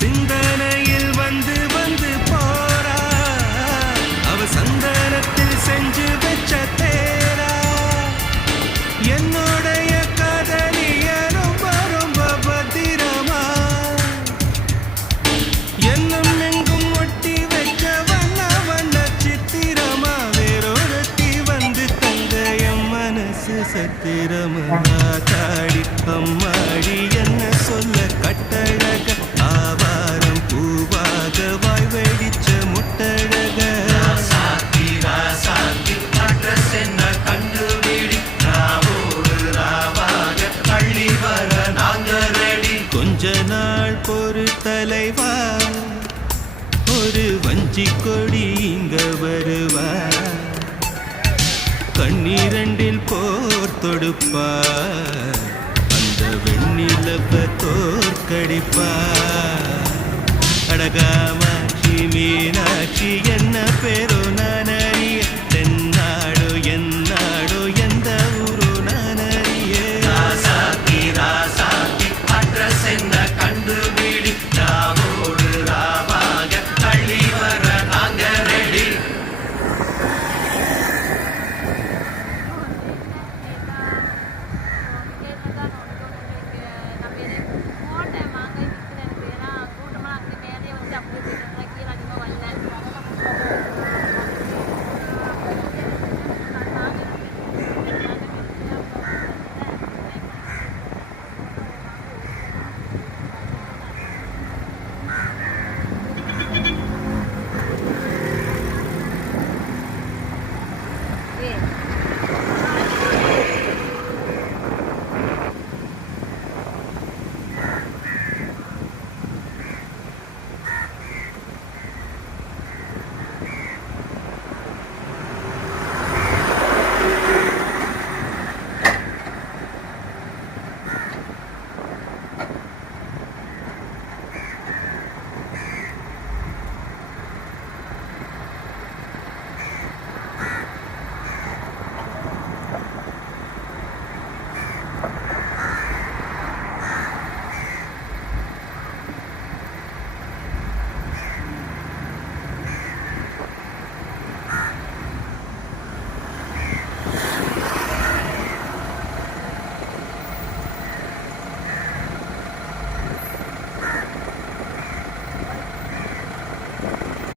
சிந்தனையில் வந்து வந்து போறா அவ சந்தனத்தில் செஞ்சு வச்ச தேரா என்னுடைய காதலிய ரொம்ப ரொம்ப பத்திரமா என்னும் எங்கும் ஒட்டி வச்ச வண்ண வண்ண சித்திரமா வேறொருத்தி வந்து தங்க என் மனசு சத்திரமா தாடி அம்மாடி என்ன சொல்ல கட்டழக ஆவாரம் பூவாக வாய் வெடிச்ச முட்டழக அட்ரஸ் என்ன கண்டுபிடி ராவோடு ராவாக பள்ளி வர நாங்க ரெடி கொஞ்ச நாள் பொறு தலைவா ஒரு வஞ்சி கொடி இங்க வருவா கண்ணீரண்டில் போர் தொடுப்பா அந்த வெண்ணிலவ தோற்கடிப்பா அடகாமாட்சி மீனாட்சி என்ன பேரோ